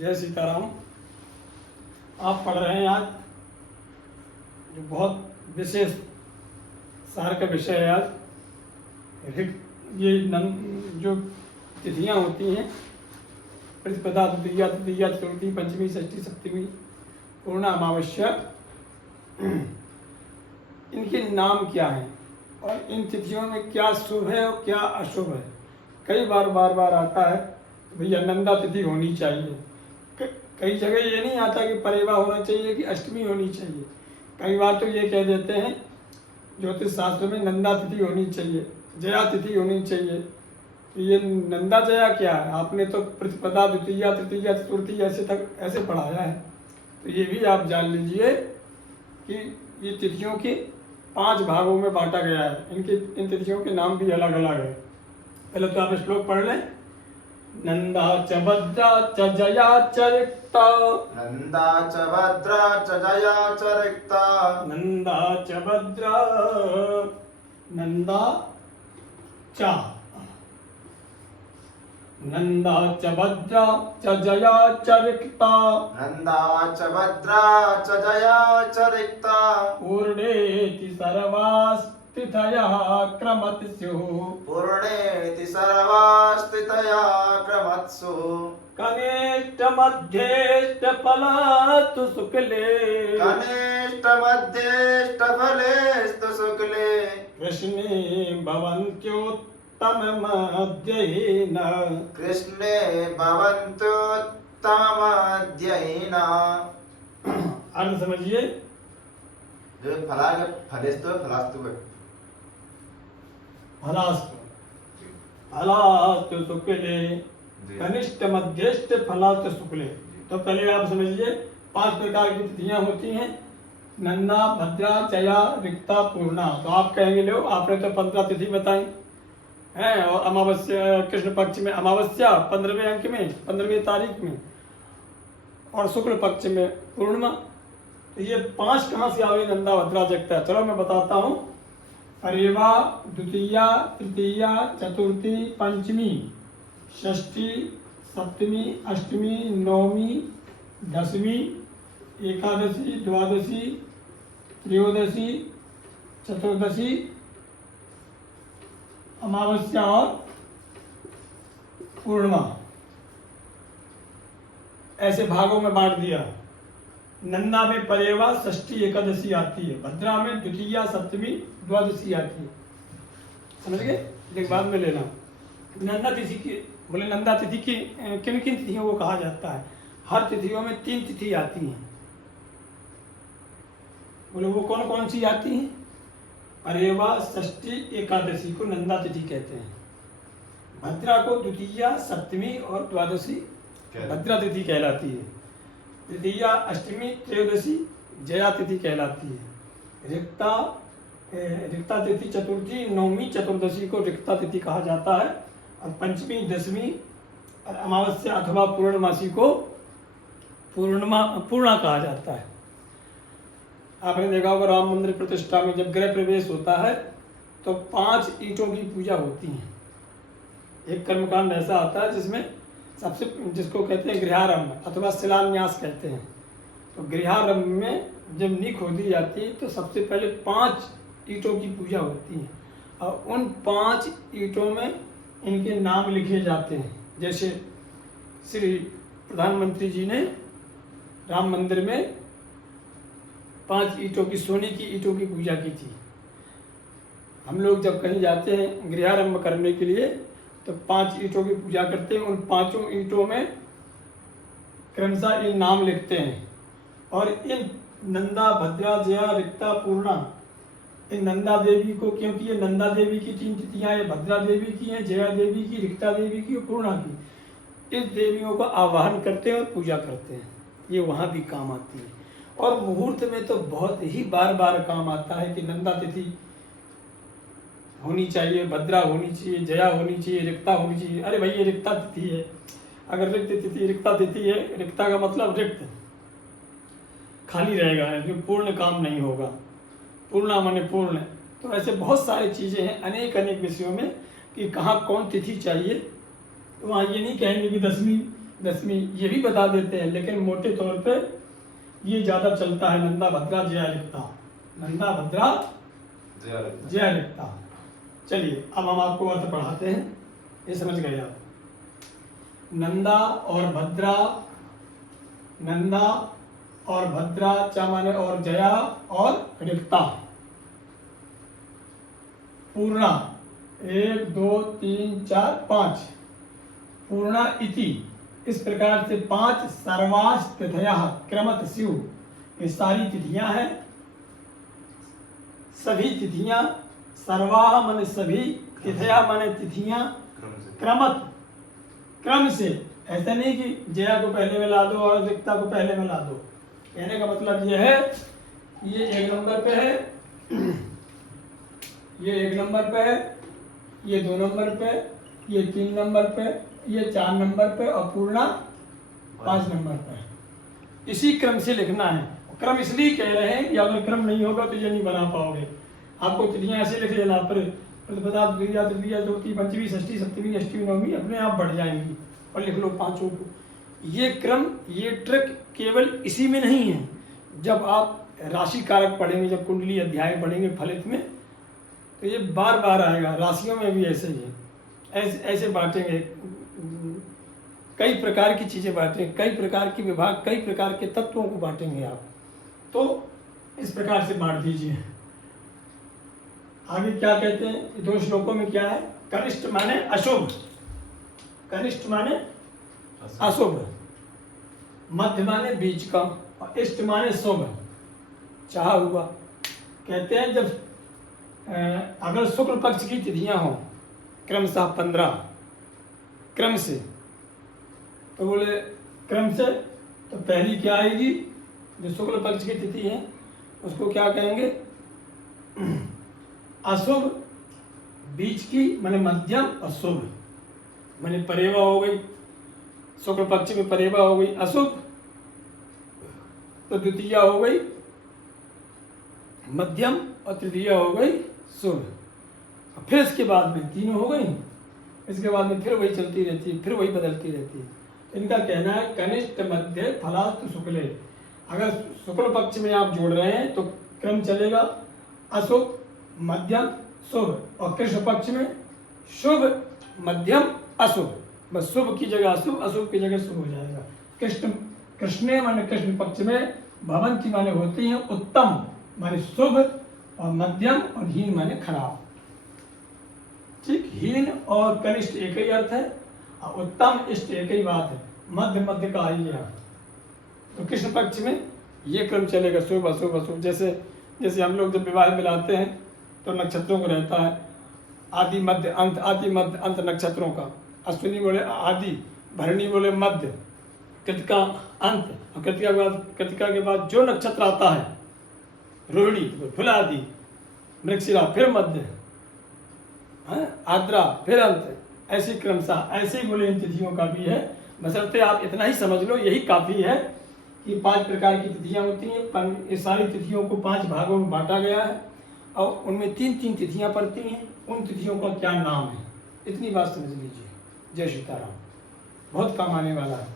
जय सीताराम। आप पढ़ रहे हैं आज जो बहुत विशेष सार का विषय है। आज ये जो तिथियां होती हैं, प्रतिपदा, द्वितीया, तृतीया, चतुर्थी, पंचमी, षष्ठी, सप्तमी, पूर्णा, अमावस्या, इनके नाम क्या हैं और इन तिथियों में क्या शुभ है और क्या अशुभ है। कई बार आता है भैया नंदा तिथि होनी चाहिए। कई जगह ये नहीं आता कि परेवा होना चाहिए कि अष्टमी होनी चाहिए। कई बार तो ये कह देते हैं ज्योतिष शास्त्र में नंदा तिथि होनी चाहिए, जया तिथि होनी चाहिए। तो ये नंदा जया क्या है? आपने तो प्रतिपदा, द्वितीया, तृतीया, चतुर्थी ऐसे पढ़ाया है। तो ये भी आप जान लीजिए कि ये तिथियों के 5 भागों में बांटा गया है। इन तिथियों के नाम भी अलग अलग है। पहले तो आप श्लोक पढ़ लें। नंदा च भद्रा च जया च रिक्ता, नंदा च भद्रा च जया च रिक्ता, नंदा च भद्रा, नंदा च नंदा च भद्रा च जया च रिक्ता, नंदा च भद्रा च जया च रिक्ता, पूर्णेति सर्वास्तिथयः क्रमत्स्युः, पूर्णेति सर्वास्तिथया क्रमत्सु, कनिष्ठ मध्येष्ठ फलास्तु शुक्ले, कनिष्ठ मध्येष्ठ फलेस्तु शुक्ले, कृष्णे भवन्त्योत्तम मध्येन, कृष्णे भवन्तुत्तममध्ययेन। अर्थ समझिए। जो फलाग फलेस्तु फलास्तु है। फलास्तु फलास्तु शुक्ले, कनिष्ठ मध्यस्थ फलास्तु शुक्ले। तो पहले आप समझिए 5 प्रकार की तिथियां होती हैं। नंदा, भद्रा, जया, रिक्ता, पूर्णा। तो आप कहेंगे लो आपने तो 15 तिथि बताई हैं, और अमावस्या कृष्ण पक्ष में अमावस्या 15वें अंक में 15वीं तारीख में, और शुक्ल पक्ष में पूर्णिमा। तो ये 5 कहाँ से आ गई? नंदा, भद्रा, जगता। चलो मैं बताता हूँ। परेवा, द्वितीया, तृतीया, चतुर्थी, पंचमी, षष्ठी, सप्तमी, अष्टमी, नवमी, दसवीं, एकादशी, द्वादशी, त्रयोदशी, चतुर्दशी, अमावस्या और पूर्णिमा, ऐसे भागों में बांट दिया। नंदा में परेवा, षष्ठी, एकादशी आती है। भद्रा में द्वितीया, सप्तमी, द्वादशी आती है। समझ गए? लेकिन बाद में लेना। नंदा तिथि की बोले, नंदा तिथि की किन किन तिथियों को कहा जाता है? हर तिथियों में 3 तिथि आती हैं। बोले वो कौन कौन सी आती हैं? परेवा, षष्ठी, एकादशी को नंदा तिथि कहते हैं। भद्रा को द्वितीया, सप्तमी और द्वादशी भद्रा तिथि कहलाती है। तृतीया, अष्टमी, त्रयोदशी जया तिथि कहलाती है। रिक्ता तिथि चतुर्थी, नवमी, चतुर्दशी को रिक्ता तिथि कहा जाता है। और पंचमी, दसवीं और अमावस्या अथवा पूर्णमासी को पूर्णा कहा जाता है। आपने देखा होगा राम मंदिर प्रतिष्ठा में जब गृह प्रवेश होता है तो 5 ईंटों की पूजा होती है। एक कर्मकांड ऐसा आता है जिसको कहते हैं गृहारंभ अथवा शिलान्यास कहते हैं। तो गृहारंभ में जब नींव खोदी जाती है तो सबसे पहले 5 ईंटों की पूजा होती है, और उन 5 ईंटों में इनके नाम लिखे जाते हैं। जैसे श्री प्रधानमंत्री जी ने राम मंदिर में 5 ईंटों की, सोने की ईंटों की पूजा की थी। हम लोग जब कहीं जाते हैं गृहारंभ करने के लिए तो 5 ईंटों की पूजा करते हैं। उन 5 ईंटों में क्रमशः ये नाम लिखते हैं। और इन नंदा, भद्रा, जया, रिक्ता, पूर्णा, इन नंदा देवी को, क्योंकि ये नंदा देवी की 3 तिथियां हैं, भद्रा देवी की हैं, जया देवी की, रिक्ता देवी की और पूर्णा की। इस देवियों का आवाहन करते हैं और पूजा करते हैं। ये वहाँ भी काम आती है। और मुहूर्त में तो बहुत ही बार काम आता है कि नंदा तिथि होनी चाहिए, भद्रा होनी चाहिए, जया होनी चाहिए, रिक्ता होनी चाहिए। अरे भाई ये रिक्ता तिथि है। अगर रिक्ता तिथि है, रिक्ता का मतलब रिक्त, खाली रहेगा, जो पूर्ण काम नहीं होगा। पूर्णा माने पूर्ण। तो ऐसे बहुत सारी चीज़ें हैं अनेक विषयों में कि कहाँ कौन तिथि चाहिए। तो वहाँ ये नहीं कहेंगे कि 10वीं दसवीं ये भी बता देते हैं, लेकिन मोटे तौर पे ये ज़्यादा चलता है, नंदा भद्रा जया लिखता, नंदा भद्रा जया लिखता। चलिए अब हम आपको अर्थ पढ़ाते हैं, ये समझ गए आप। नंदा और भद्रा, नंदा और भद्रा चा माने और जया और रिक्ता। पूर्णा 1 2 3 4 5, पूर्णा इति, इस प्रकार से 5 सर्वास तिथया क्रमत स्यु, ये सारी तिथियां हैं, सभी तिथियां, सर्वाह माने सभी, तिथया माने तिथियां, क्रमत क्रम से, ऐसा नहीं कि जया को पहले में ला दो और रिक्ता को पहले में ला दो। कहने का मतलब यह है ये 1 नंबर पे है, ये 1 नंबर पे है, ये 2 नंबर पे, ये 3 नंबर पे, ये 4 नंबर पे और पूर्णा 5 नंबर पे। इसी क्रम से लिखना है। क्रम इसलिए कह रहे हैं कि अगर क्रम नहीं होगा तो ये नहीं बना पाओगे। आपको तिथियां ऐसे लिख लेना, प्रतिपदा, द्वितीया, तृतीया, चौथी, पंचमी, षष्ठी, सप्तमी, अष्टमी, नवमी अपने आप बढ़ जाएंगी और लिख लो 5 को। ये क्रम, ये ट्रिक केवल इसी में नहीं है। जब आप राशि कारक पढ़ेंगे, जब कुंडली अध्याय पढ़ेंगे फलित में, तो ये बार बार आएगा। राशियों में भी ऐसे ही है, ऐसे बांटेंगे, कई प्रकार की चीज़ें बांटेंगे, कई प्रकार के विभाग, कई प्रकार के तत्वों को बांटेंगे आप। तो इस प्रकार से बांट दीजिए। आगे क्या कहते हैं 2 श्लोकों में, क्या है? कनिष्ठ माने अशुभ, कनिष्ठ माने अशुभ, मध्य माने बीच का और इष्ट माने शुभ, चाह हुआ। कहते हैं जब अगर शुक्ल पक्ष की तिथियां हों क्रमशः 15 क्रम से, तो बोले क्रम से, तो पहली क्या आएगी? जो शुक्ल पक्ष की तिथि है उसको क्या कहेंगे? अशुभ, बीच की माने मध्यम और शुभ माने परेवा हो गई, शुक्ल पक्ष में परेवा हो गई अशुभ, तो द्वितीया हो गई मध्यम और तृतीया हो गई शुभ। फिर इसके बाद में 3 हो गई, इसके बाद में फिर वही चलती रहती है, फिर वही बदलती रहती है। इनका कहना है कनिष्ठ मध्य फलास्तु शुक्ले। अगर शुक्ल पक्ष में आप जोड़ रहे हैं तो क्रम चलेगा अशुभ, मध्यम, शुभ, और कृष्ण पक्ष में शुभ, मध्यम, अशुभ। बस शुभ की जगह अशुभ, अशुभ की जगह शुभ हो जाएगा। कृष्ण माने कृष्ण पक्ष में भवंती माने होती हैं, उत्तम माने शुभ और मध्यम, और हीन माने खराब। ठीक, हीन और कनिष्ठ एक ही अर्थ है और उत्तम इष्ट एक ही बात है, मध्य मध्य का ही है। तो कृष्ण पक्ष में ये क्रम चलेगा शुभ अशुभ अशुभ। जैसे हम लोग जब विवाह मिलाते हैं तो नक्षत्रों को रहता है आदि मध्य अंत, आदि मध्य अंत नक्षत्रों का। अश्विनी बोले आदि, भरणी बोले मध्य, कृतिका अंत, और कृतिका के बाद जो नक्षत्र आता है रोहिणी तो फुल आदि, मृगशिरा फिर मध्य, आद्रा फिर अंत, ऐसी क्रमशः ऐसे ही बोले इन तिथियों का भी है। बशर्ते आप इतना ही समझ लो, यही काफ़ी है कि 5 प्रकार की तिथियां होती हैं। ये सारी तिथियों को 5 भागों में बांटा गया है और उनमें 3-3 तिथियां पड़ती हैं। उन तिथियों का क्या नाम है, इतनी बात समझ लीजिए। जय सीताराम, बहुत काम आने वाला है।